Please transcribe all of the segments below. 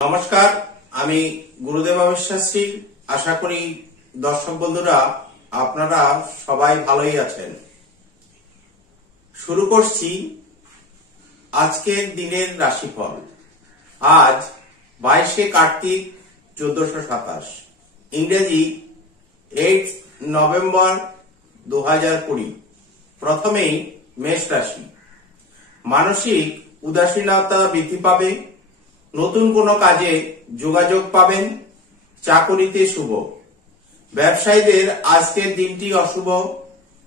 নমস্কার, আমি গুরুদেব বিশ্বাসী। আশা করি দর্শক বন্ধুরা আপনারা সবাই ভালোই আছেন। শুরু করছি আজকের দিনের রাশিফল। আজ 22শে কার্তিক 1427, ইংরেজি 8 নভেম্বর 2020। প্রথমেই মেষ রাশি। মানসিক উদাসীনতা বৃদ্ধি পাবে। নতুন কোনো কাজে যোগাযোগ পাবেন। চাকুরিতে শুভ। ব্যবসায়ীদের আজকের দিনটি অশুভ।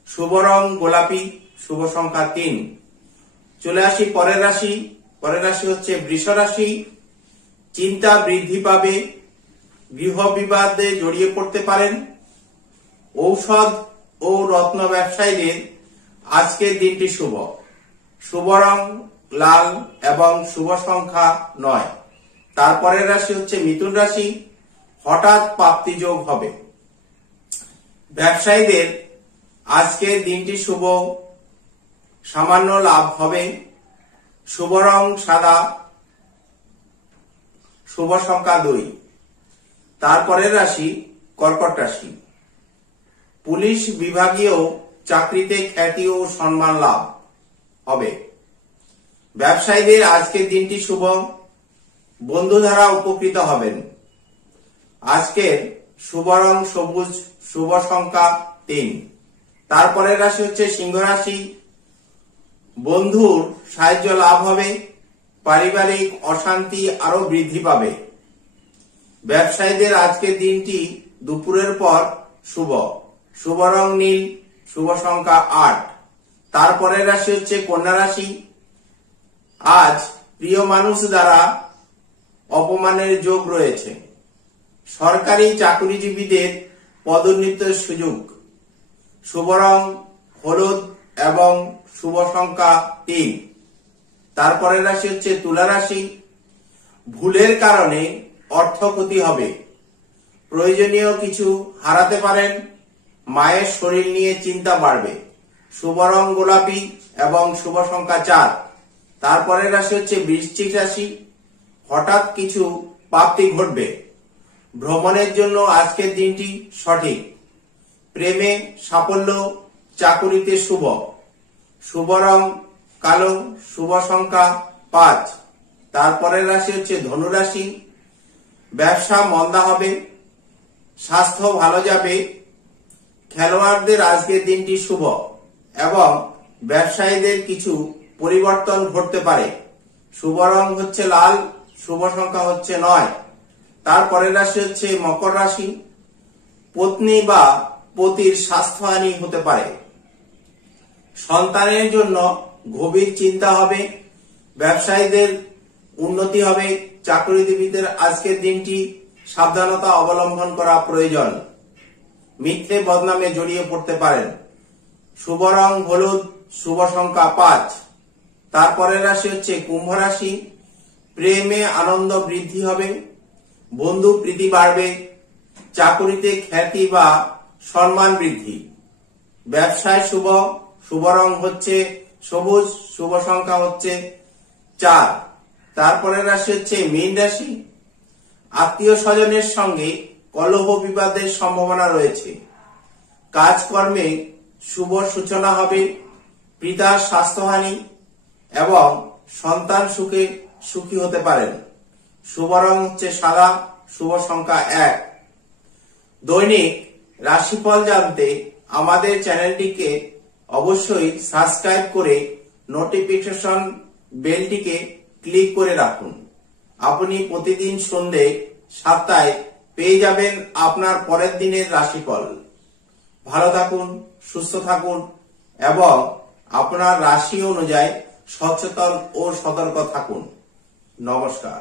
শুভ রং গোলাপি। শুভ সংখ্যা 3। চলে আসি পরের রাশি। পরের রাশি হচ্ছে বৃষ রাশি। চিন্তা বৃদ্ধি পাবে। গৃহ বিবাদে জড়িয়ে পড়তে পারেন। ঔষধ ও রত্ন ব্যবসায়ীদের আজকের দিনটি শুভ। শুভ রং লাল এবং শুভ সংখ্যা 9। তারপরের রাশি হচ্ছে মিথুন রাশি। হঠাৎ প্রাপ্তি যোগ হবে। ব্যবসায়ীদের আজকের দিনটি শুভ। সামান্য লাভ হবে। শুভ রং সাদা। শুভ সংখ্যা 2। তারপরের রাশি কর্কট রাশি। পুলিশ বিভাগীয় চাকরিতে খ্যাতি ও সম্মান লাভ হবে। ব্যবসায়ীদের আজকের দিনটি শুভ। বন্ধু দ্বারা উপকৃত হবেন। আজকের শুভ রং সবুজ। শুভ সংখ্যা 3। তারপরের রাশি হচ্ছে সিংহ রাশি। বন্ধুর সাহায্য লাভ হবে। পারিবারিক অশান্তি আরো বৃদ্ধি পাবে। ব্যবসায়ীদের আজকের দিনটি দুপুরের পর শুভ। শুভ রং নীল। শুভ সংখ্যা 8। তারপরের রাশি হচ্ছে কন্যা রাশি। আজ প্রিয় মানুষ দ্বারা অপমানের যোগ রয়েছে। সরকারি চাকরিজীবীদের পদোন্নতির সুযোগ। শুভ রং হলুদ এবং শুভ সংখ্যা 3। তারপরের রাশি হচ্ছে তুলা রাশি। ভুলের কারণে অর্থ ক্ষতি হবে। প্রয়োজনীয় কিছু হারাতে পারেন। মায়ের শরীর নিয়ে চিন্তা বাড়বে। শুভ রং গোলাপি এবং শুভ সংখ্যা 4। তারপরের রাশি হচ্ছে বৃশ্চিক রাশি। হঠাৎ কিছু প্রাপ্তি ঘটবে। ভ্রমণের জন্য আজকের দিনটি সঠিক। প্রেমে সাফল্য। চাকুরিতে শুভ। শুভ রং কালো। শুভ সংখ্যা 5। তারপরের রাশি হচ্ছে ধনু রাশি। ব্যবসা মন্দা হবে। স্বাস্থ্য ভালো যাবে। খেলোয়াড়দের আজকের দিনটি শুভ এবং ব্যবসায়ীদের কিছু পরিবর্তন ঘটতে পারে। শুভ রং হচ্ছে লাল। শুভ সংখ্যা হচ্ছে 9। তারপরের রাশি হচ্ছে মকর রাশি। পত্নী বা পতির স্বাস্থ্যহানি হতে পারে। সন্তানের জন্য গভীর চিন্তা হবে। ব্যবসায়ীদের উন্নতি হবে। চাকরিজীবীদের আজকের দিনটি সাবধানতা অবলম্বন করা প্রয়োজন। মিথ্যে বদনামে জড়িয়ে পড়তে পারেন। শুভ রং হলুদ। শুভ সংখ্যা 5। তারপরের রাশি হচ্ছে কুম্ভ রাশি। প্রেমে আনন্দ বৃদ্ধি হবে। বন্ধু প্রীতি বাড়বে। চাকুরিতে খ্যাতি বা সম্মান বৃদ্ধি। ব্যবসায় শুভ। শুভ রং হচ্ছে সবুজ। শুভ সংখ্যা হচ্ছে 4। তারপরের রাশি হচ্ছে মীন রাশি। আত্মীয় স্বজনের সঙ্গে কলহ বিবাদের সম্ভাবনা রয়েছে। কাজকর্মে শুভ সূচনা হবে। পিতার স্বাস্থ্যহানি এবং সন্তান সুখী হতে পারেন। শুভ রং হচ্ছে সাদা। শুভ সংখ্যা 1। দৈনিক রাশিফল জানতে আমাদের চ্যানেলটিকে অবশ্যই সাবস্ক্রাইব করে নোটিফিকেশন বেলটিকে ক্লিক করে রাখুন। আপনি প্রতিদিন সন্ধ্যে 7টায় পেয়ে যাবেন আপনার পরের দিনের রাশিফল। ভালো থাকুন, সুস্থ থাকুন এবং আপনার রাশি অনুযায়ী সচেতন ও সতর্ক থাকুন। নমস্কার।